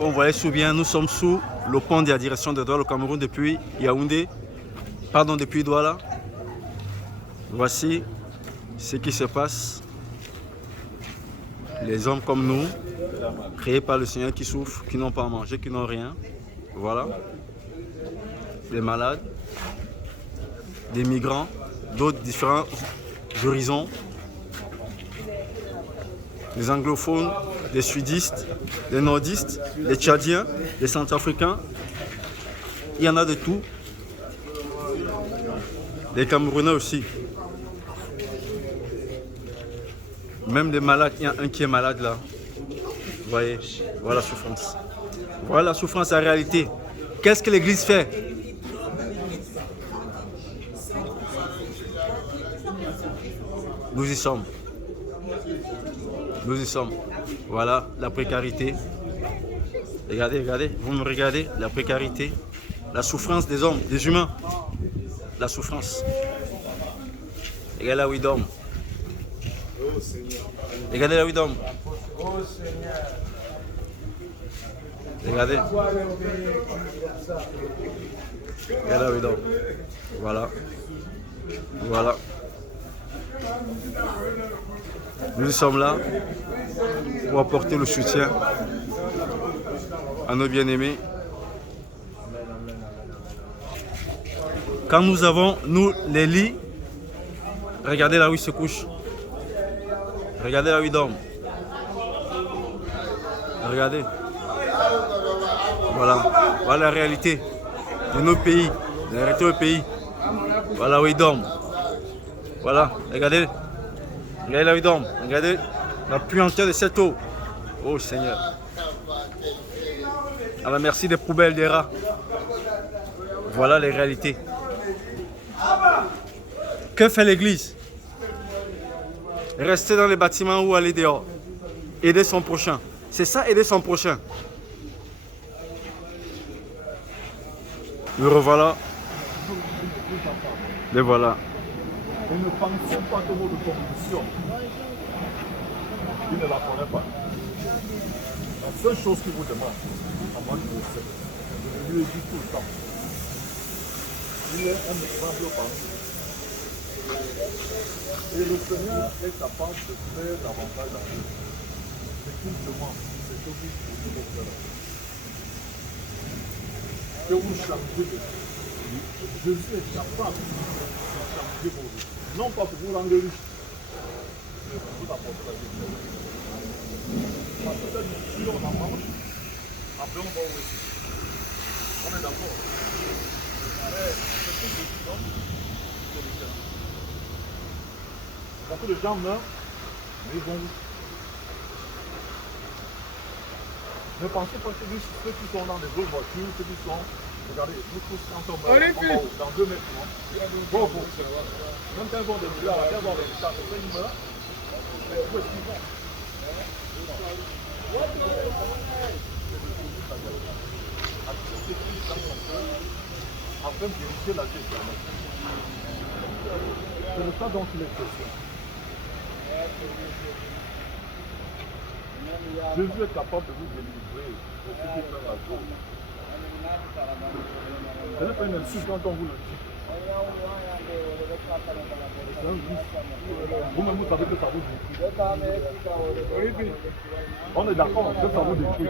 Comme vous voyez sous bien, nous sommes sous le pont de la direction de Douala au Cameroun depuis Yaoundé, pardon, depuis Douala. Voici ce qui se passe. Les hommes comme nous, créés par le Seigneur qui souffrent, qui n'ont pas à manger, qui n'ont rien. Voilà. Des malades, des migrants, d'autres différents horizons, des anglophones, des sudistes, des nordistes, des tchadiens, des centrafricains. Il y en a de tout. Des Camerounais aussi. Même des malades, il y a un qui est malade là. Vous voyez, voilà la souffrance. Voilà la souffrance en réalité. Qu'est-ce que l'Église fait? Nous y sommes. Nous y sommes. Voilà la précarité. Regardez, regardez, vous me regardez, la précarité, la souffrance des hommes, des humains. La souffrance. Regardez là où ils dorment. Regardez là où ils dorment. Regardez. Regardez là où ils dorment. Voilà. Voilà. Nous sommes là pour apporter le soutien à nos bien-aimés. Quand nous avons, nous, les lits, regardez là où ils se couchent. Regardez là où ils dorment. Regardez. Voilà. Voilà la réalité de nos pays, de la réalité du pays. Voilà où ils dorment. Voilà. Regardez. Regardez là où ils dorment. Regardez la puanteur de cette eau. Oh Seigneur. À la merci des poubelles, des rats. Voilà les réalités. Que fait l'Église? Rester dans les bâtiments ou aller dehors. Aider son prochain. C'est ça, aider son prochain. Le revoilà. Les voilà. Et ne pensez pas que votre condition, il ne la connaît pas. La seule chose qu'il vous demande, à moi je le sais, je lui ai dit tout le temps. Il est un exemple parmi nous. Et le Seigneur est capable de faire davantage dans vous. Ce qu'il demande, c'est que vous pouvez vos frères. Que vous changez de vie. Jésus est capable de changer vos vies. Non pas pour vous rendre riche, mais pour vous apporter la vie. Parce que si on en mange, après on va au récit. On est d'accord. Mais ce que je dis, c'est différent. Beaucoup de gens meurent, mais ils vont où? Ne pensez pas que ceux qui sont dans les autres voitures, ceux qui sont... Regardez, nous tous quand on meurt, on va où? Dans 2 mètres, non? Bon, bon. Même quand ils vont des milliards, ils vont des milliards, c'est ils meurent. Mais où est-ce qu'ils vont? Accepter Christ dans son cœur, afin d'hériter la vie éternelle. C'est le cas dont il est question. Jésus est capable de vous délivrer de ce qui fait la joie. Ce n'est pas une insulte quand on vous le dit. Vous-même, vous savez que ça vous détruit. On est d'accord que ça vous détruit.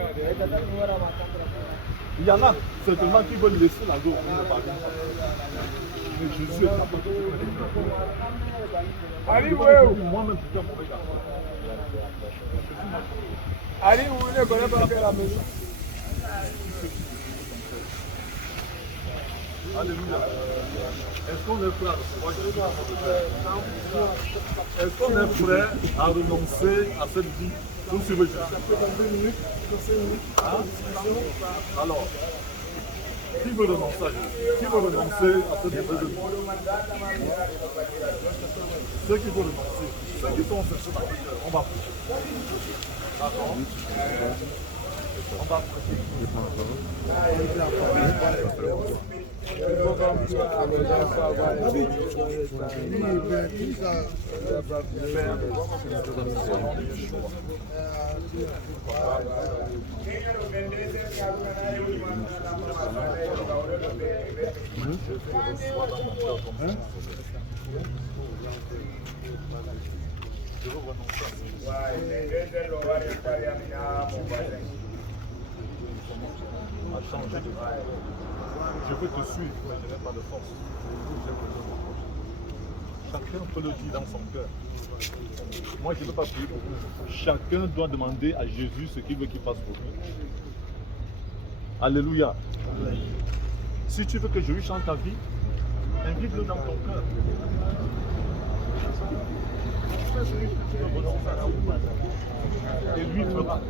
Il y en a certainement qui veulent laisser la joie pour ne pas vivre. Mais Jésus est capable de vous délivrer. Moi-même, je suis un mauvais garçon. Allez, vous ne connaissez pas faire la maison. Alléluia. Est-ce qu'on est prêt à recevoir Jésus? Est-ce qu'on est prêt à renoncer à cette vie pour suivre Jésus? Hein? Alors, qui veut renoncer à Jésus? Qui veut renoncer à cette vie? Ceux qui veulent renoncer, ceux qui sont cherchés dans le cœur, on va prier. D'accord? On va prier. Je veux te suivre, mais je n'ai pas de force. Chacun peut le dire dans son cœur. Moi, je ne veux pas prier pour vous. Chacun doit demander à Jésus ce qu'il veut qu'il fasse pour lui. Alléluia. Si tu veux que Jésus chante ta vie, invite-le dans ton cœur. Et lui fera.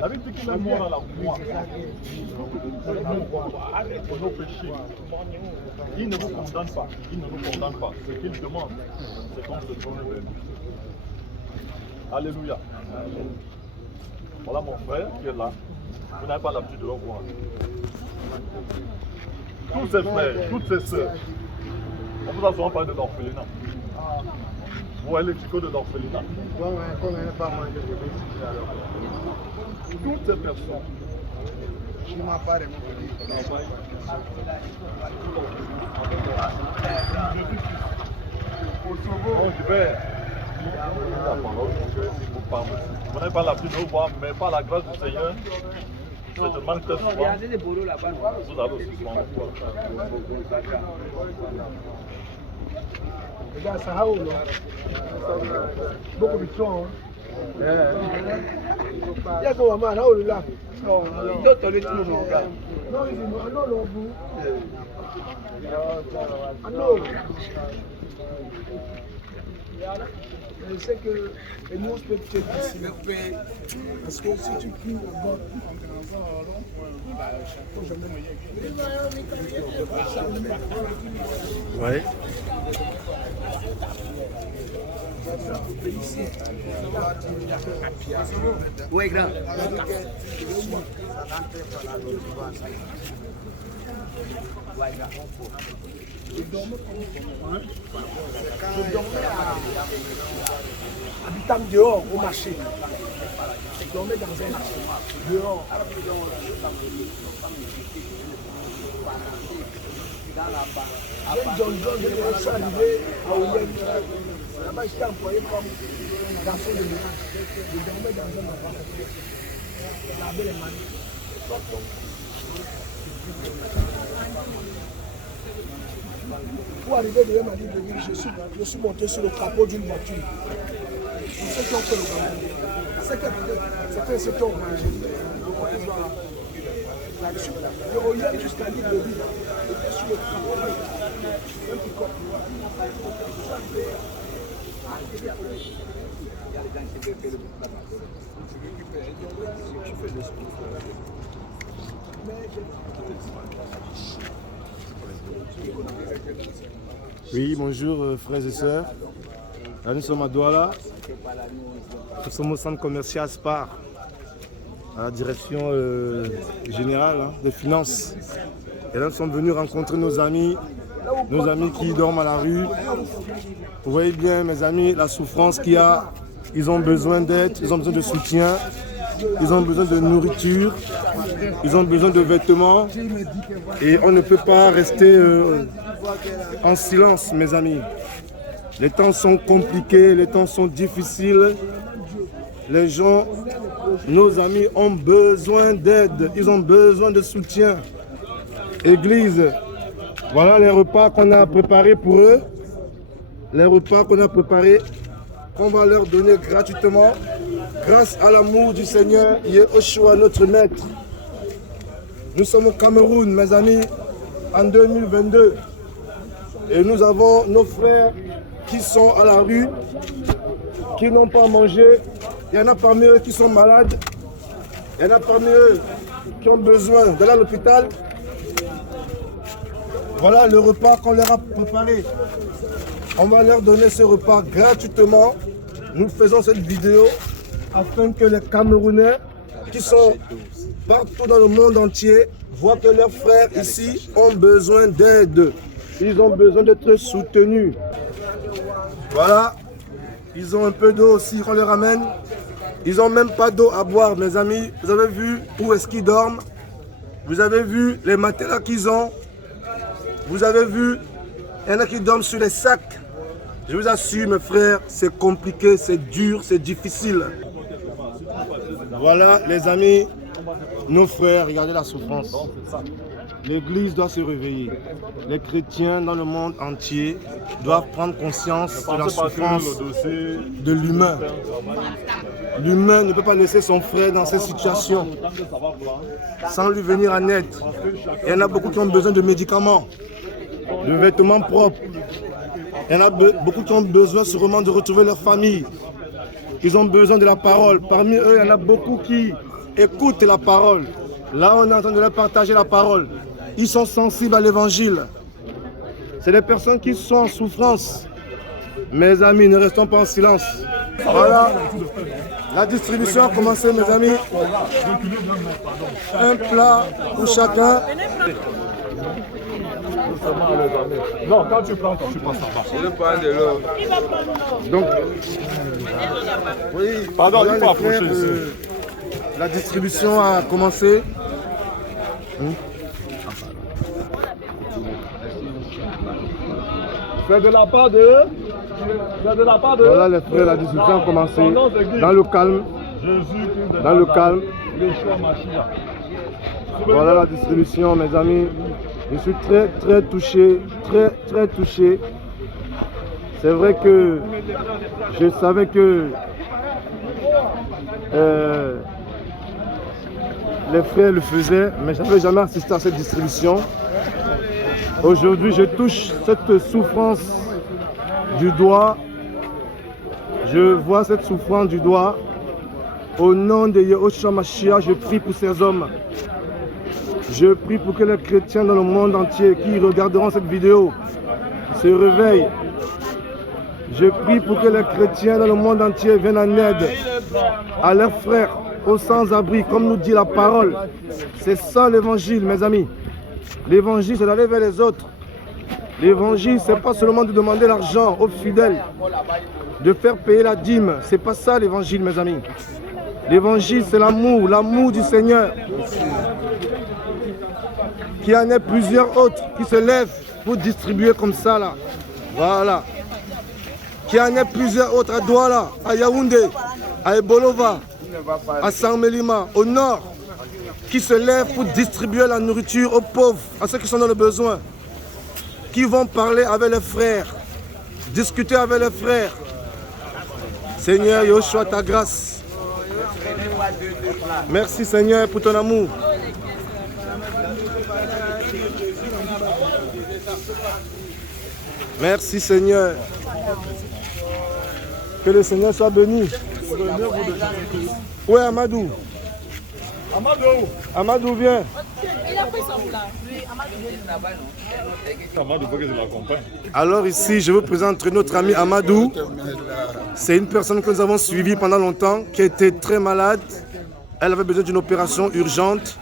La Bible dit qu'il est mort à la croix pour nos péchés. Il ne vous condamne pas. Il ne nous condamne pas. Ce qu'il demande, c'est qu'on se tourne vers lui. Alléluia. Voilà mon frère qui est là. Vous n'avez pas l'habitude de le voir. Tous ses frères, toutes ses sœurs. On vous a souvent parlé de l'orphelinat. Vous voyez les psychos de l'orphelinat. Toutes ces personnes. Vous n'avez pas l'habitude de le voir, mais par la grâce du Seigneur, je demande que souvent, vous allez aussi souvent le voir. Regarde, ça a beaucoup de temps. Il y a comme un là. Non, d'autres les tout. Non, je sais que nous, on peut peut-être s'il vous plaît. Parce que si tu pries encore, Ouais. Oui, grand. Je dormais habitant dehors au marché. Je dormais dans un marché. Dehors. John, je suis arrivé à Oyen. Là-bas, j'étais employé comme garçon de ménage. Je dormais dans un endroit. Je lavais les mains. Pour arriver devant ma ligne de vie, je suis monté sur le capot d'une voiture. Pour ceux qui ont fait le capot. C'était ceux qui ont mangé. Le Oyen jusqu'à l'île de vie. J'étais sur le capot d'un pick-up. Oui, bonjour frères et sœurs. Là, nous sommes à Douala. Nous sommes au centre commercial Spar, à la direction générale des finances. Et là, nous sommes venus rencontrer nos amis qui dorment à la rue. Vous voyez bien, mes amis, la souffrance qu'il y a. Ils ont besoin d'aide, ils ont besoin de soutien, ils ont besoin de nourriture, ils ont besoin de vêtements. Et on ne peut pas rester en silence, mes amis. Les temps sont compliqués, les temps sont difficiles. Les gens, nos amis, ont besoin d'aide, ils ont besoin de soutien. Église, voilà les repas qu'on a préparés pour eux. Les repas qu'on a préparés, qu'on va leur donner gratuitement, grâce à l'amour du Seigneur, Yehoshua, notre Maître. Nous sommes au Cameroun, mes amis, en 2022. Et nous avons nos frères qui sont à la rue, qui n'ont pas mangé. Il y en a parmi eux qui sont malades. Il y en a parmi eux qui ont besoin d'aller à l'hôpital. Voilà le repas qu'on leur a préparé. On va leur donner ce repas gratuitement. Nous faisons cette vidéo afin que les Camerounais qui sont partout dans le monde entier voient que leurs frères ici ont besoin d'aide. Ils ont besoin d'être soutenus. Voilà, ils ont un peu d'eau aussi qu'on leur amène. Ils n'ont même pas d'eau à boire, mes amis. Vous avez vu où est-ce qu'ils dorment? Vous avez vu les matelas qu'ils ont? Vous avez vu, il y en a qui dorment sur les sacs. Je vous assure, mes frères, c'est compliqué, c'est dur, c'est difficile. Voilà, les amis, nos frères, regardez la souffrance. L'Église doit se réveiller. Les chrétiens dans le monde entier doivent prendre conscience de la souffrance de l'humain. L'humain ne peut pas laisser son frère dans cette situation sans lui venir en aide. Il y en a beaucoup qui ont besoin de médicaments, de vêtements propres. Il y en a beaucoup qui ont besoin sûrement de retrouver leur famille. Ils ont besoin de la parole. Parmi eux, il y en a beaucoup qui écoutent la parole. Là, on est en train de leur partager la parole. Ils sont sensibles à l'évangile. C'est des personnes qui sont en souffrance. Mes amis, ne restons pas en silence. Voilà. La distribution a commencé, mes amis. Un plat pour chacun. Non, quand tu prends ça va. Je vais prendre de l'eau. Donc, oui, Pardon, voilà, il faut les frères, approcher ici. la distribution a commencé. C'est de la part de... C'est de la part de... Voilà les frères, la distribution a commencé. Son nom, c'est qui? Dans le calme. Jésus, Dans le calme. Yeshua Mashiach. Voilà la distribution, mes amis. Je suis très touché, très touché. C'est vrai que je savais que les frères le faisaient, mais je n'avais jamais assisté à cette distribution. Aujourd'hui, je touche cette souffrance du doigt. Je vois cette souffrance du doigt. Au nom de Yeshua Mashiach, je prie pour ces hommes. Je prie pour que les chrétiens dans le monde entier qui regarderont cette vidéo se réveillent. Je prie pour que les chrétiens dans le monde entier viennent en aide à leurs frères, aux sans-abri, comme nous dit la parole. C'est ça l'évangile, mes amis. L'évangile, c'est d'aller vers les autres. L'évangile, c'est pas seulement de demander l'argent aux fidèles, de faire payer la dîme. C'est pas ça l'évangile, mes amis. L'évangile, c'est l'amour du Seigneur. Qu'il y en ait plusieurs autres qui se lèvent pour distribuer comme ça là. Voilà. Qu'il y en ait plusieurs autres à Douala, à Yaoundé, à Ebolova, à Saint-Mélima, au nord, qui se lèvent pour distribuer la nourriture aux pauvres, à ceux qui sont dans le besoin, qui vont parler avec les frères, discuter avec les frères. Seigneur, Yoshua, ta grâce. Merci Seigneur pour ton amour. Merci Seigneur. Que le Seigneur soit béni. Où est Amadou? Amadou, viens. Il a pris son plat. Amadou, il faut que je l'accompagne. Alors ici, je vous présente notre ami Amadou. C'est une personne que nous avons suivie pendant longtemps, qui était très malade. Elle avait besoin d'une opération urgente.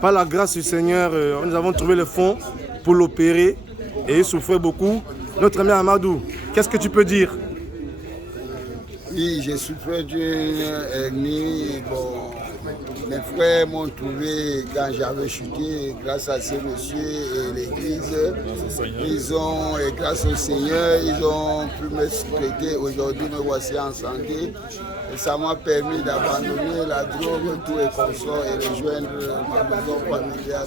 Par la grâce du Seigneur, nous avons trouvé le fonds pour l'opérer et il souffrait beaucoup. Notre ami Amadou, qu'est-ce que tu peux dire? Oui, j'ai souffert d'une hernie. Bon, mes frères m'ont trouvé quand j'avais chuté, grâce à ces messieurs et l'église. Ils ont, et grâce au Seigneur, ils ont pu me traiter. Aujourd'hui, me voici en santé. Et ça m'a permis d'abandonner la drogue, tout et consort et rejoindre ma maison familiale.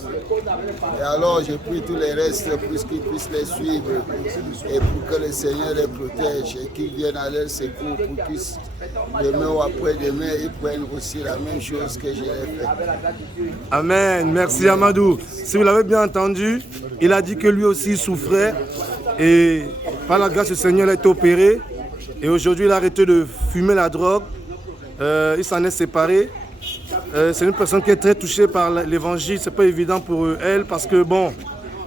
Et alors, j'ai pris tous les restes pour qu'ils puissent les suivre et pour que le Seigneur les protège et qu'ils viennent à leur secours pour qu'ils, demain ou après-demain, ils prennent aussi la même chose que je l'ai fait. Amen. Merci Amadou. Si vous l'avez bien entendu, il a dit que lui aussi souffrait et par la grâce du Seigneur, il a été opéré. Et aujourd'hui, il a arrêté de fumer la drogue. Il s'en est séparé. C'est une personne qui est très touchée par l'évangile. C'est pas évident pour elle parce que bon,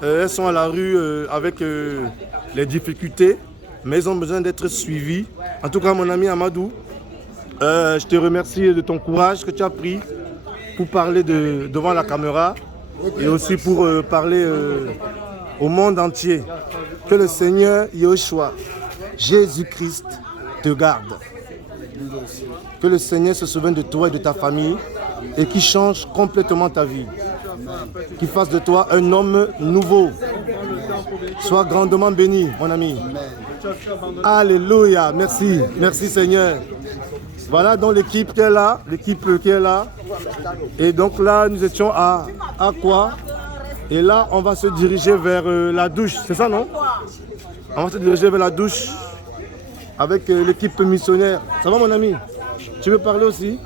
elles sont à la rue avec les difficultés, mais ils ont besoin d'être suivis. En tout cas, mon ami Amadou, Je te remercie de ton courage que tu as pris pour parler devant la caméra et aussi pour parler au monde entier. Que le Seigneur Yeshua, Jésus-Christ, te garde. Que le Seigneur se souvienne de toi et de ta famille et qu'il change complètement ta vie. Qu'il fasse de toi un homme nouveau. Sois grandement béni, mon ami. Alléluia. Merci. Merci Seigneur. Voilà donc l'équipe qui est là. Et donc là, nous étions à quoi? Et là, on va se diriger vers la douche. C'est ça, non? On va se diriger vers la douche avec l'équipe missionnaire. Ça va, mon ami? Tu veux parler aussi?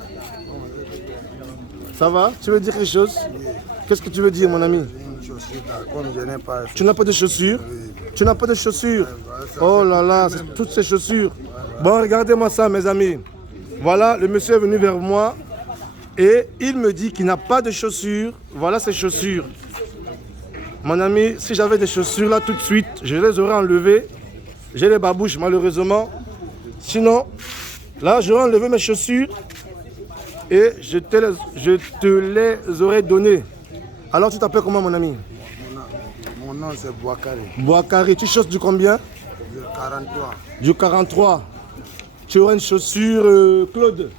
Ça va? Tu veux dire quelque chose? Qu'est-ce que tu veux dire, mon ami? Tu n'as pas de chaussures? Tu n'as pas de chaussures? Oh là là, toutes ces chaussures. Bon, regardez-moi ça, mes amis. Voilà, le monsieur est venu vers moi et il me dit qu'il n'a pas de chaussures. Voilà ses chaussures. Mon ami, si j'avais des chaussures là tout de suite, je les aurais enlevées. J'ai les babouches, malheureusement. Sinon, là, j'aurais enlevé mes chaussures et je te les aurais données. Alors, tu t'appelles comment, mon ami? Mon nom, c'est Boakari. Boakari, tu chausses du combien? Du 43. Du 43. Tu auras une chaussure, Claude.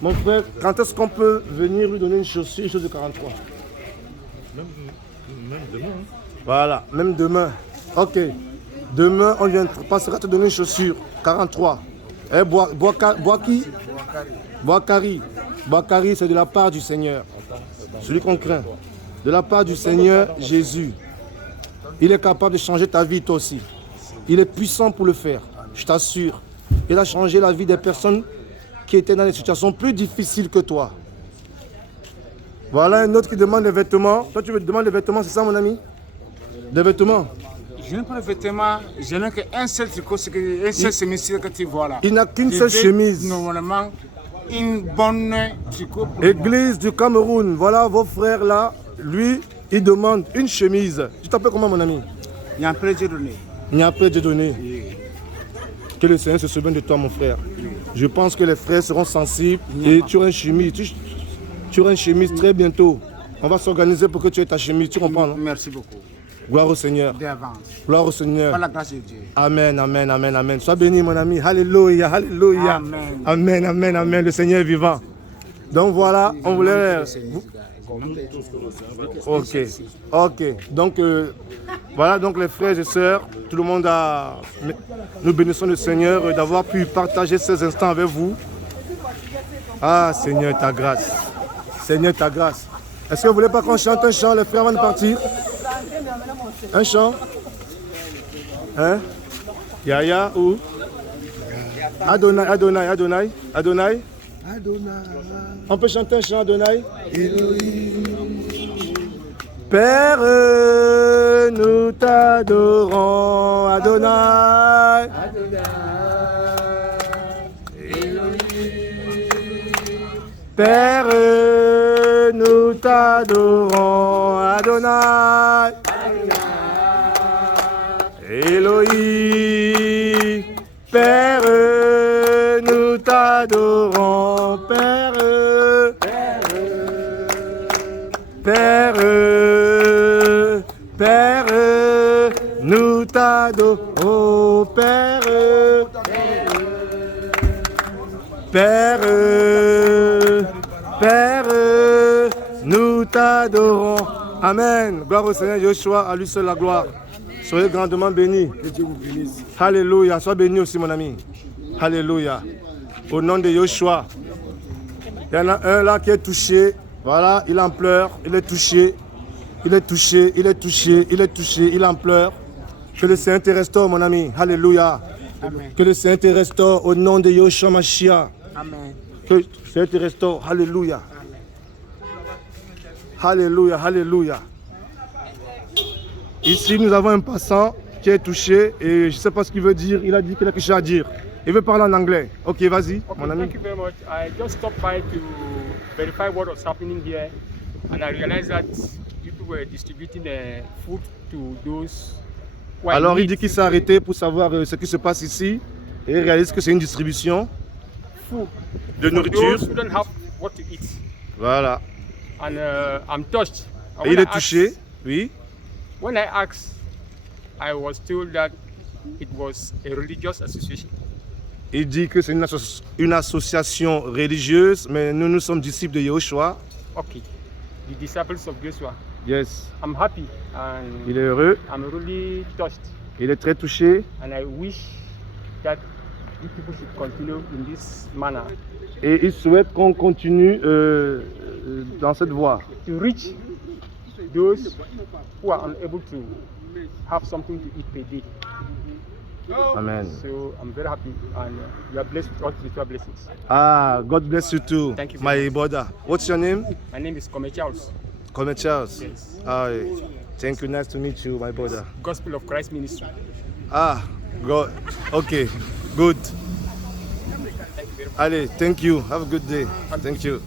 Mon frère, quand est-ce qu'on peut venir lui donner une chaussure de 43? Même demain. Hein? Voilà, même demain. Ok. Demain, on passera te donner une chaussure 43. Eh, Boakari. Boakari, c'est de la part du Seigneur. Celui qu'on craint. De la part du Seigneur Jésus. Il est capable de changer ta vie, toi aussi. Il est puissant pour le faire, je t'assure. Il a changé la vie des personnes qui étaient dans des situations plus difficiles que toi. Voilà un autre qui demande des vêtements. Toi, tu veux demander des vêtements, c'est ça, mon ami? Des vêtements? Je n'ai pas de vêtements, je n'ai qu'un seul tricot, un seul chemise que tu vois là. Il n'a qu'une seule chemise. Normalement, une bonne tricot. Église du Cameroun, voilà vos frères là. Lui, il demande une chemise. Tu t'appelles comment, mon ami? Il y a un peu de donné. Il y a un peu de donné. Que le Seigneur se souvienne de toi, mon frère. Je pense que les frères seront sensibles et tu auras une chemise. Tu auras une chemise très bientôt. On va s'organiser pour que tu aies ta chemise. Tu comprends, non? Merci beaucoup. Gloire au Seigneur. D'avance. Gloire au Seigneur. Par la grâce de Dieu. Amen, amen, amen, amen. Sois béni, mon ami. Alléluia, alléluia. Amen. Amen, amen, amen. Le Seigneur est vivant. Donc voilà, on voulait... Ok, ok. Donc voilà, donc les frères et sœurs, tout le monde a... Nous bénissons le Seigneur d'avoir pu partager ces instants avec vous. Ah, Seigneur, ta grâce. Seigneur, ta grâce. Est-ce que vous voulez pas qu'on chante un chant, les frères, avant de partir? Un chant? Hein? Yaya ou? Adonai, Adonai, Adonai, Adonai. On peut chanter un chant, Adonai? Père, nous t'adorons, Adonai. Père, nous t'adorons, Adonai. Elohim, Père, nous t'adorons, Père. Père, Père, nous t'adorons, Père. Père, Père, nous t'adorons. Amen. Gloire au Seigneur Yeshua, à lui seul la gloire. Soyez grandement bénis. Que Dieu vous bénisse. Alléluia. Sois béni aussi, mon ami. Alléluia. Au nom de Yeshua. Il y en a un là qui est touché. Voilà, il en pleure. Il est touché. Il est touché. Il est touché. Il est touché. Il en pleure. Que le Seigneur te restaure, mon ami. Alléluia. Amen. Que le Seigneur te restaure au nom de Yeshua Mashiach. Amen. Que le Seigneur te restaure. Alléluia. Alléluia. Alléluia. Ici, nous avons un passant qui est touché et je ne sais pas ce qu'il veut dire. Il a dit qu'il a quelque chose à dire. Il veut parler en anglais. Ok, vas-y, mon ami. Thank you very much. I just stopped by to verify what was happening here, and I realized that people were distributing food to those who are in Alors, il need. dit qu'il s'est arrêté pour savoir ce qui se passe ici et il réalise que c'est une distribution. food de for nourriture. those who don't have what to eat. Voilà. And I'm touched. And Et when il est I touché, asked- oui. When I asked, I was told that it was a religious association. Il dit que c'est une association religieuse, mais nous sommes disciples de Yahushua. Okay, the disciples of Joshua. Yes. I'm happy and Il est heureux, I'm really touched, il est très touché and I wish that you people should continue in this manner et il souhaite qu'on continue dans cette voie to reach those who are unable to have something to eat per day. Amen. So I'm very happy, and you are blessed with all spiritual blessings. Ah, God bless you too, Thank you my very much. brother. What's your name? My name is Kome Charles, Come Charles. Yes. Ah, thank you, nice to meet you, my brother. Gospel of Christ Ministry. Ah, God. Okay, good. Allez, thank you. Have a good day. Thank you.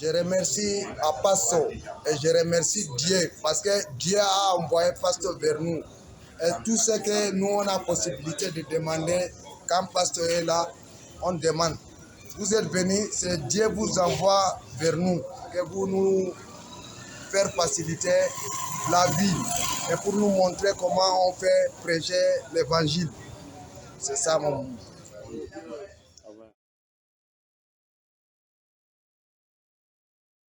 Je remercie Apasso et je remercie Dieu parce que Dieu a envoyé Pasteur vers nous. Et tout ce que nous on a possibilité de demander, quand Pasteur est là, on demande. Vous êtes venus, c'est Dieu vous envoie vers nous, que vous nous faire faciliter la vie et pour nous montrer comment on fait prêcher l'évangile. C'est ça mon...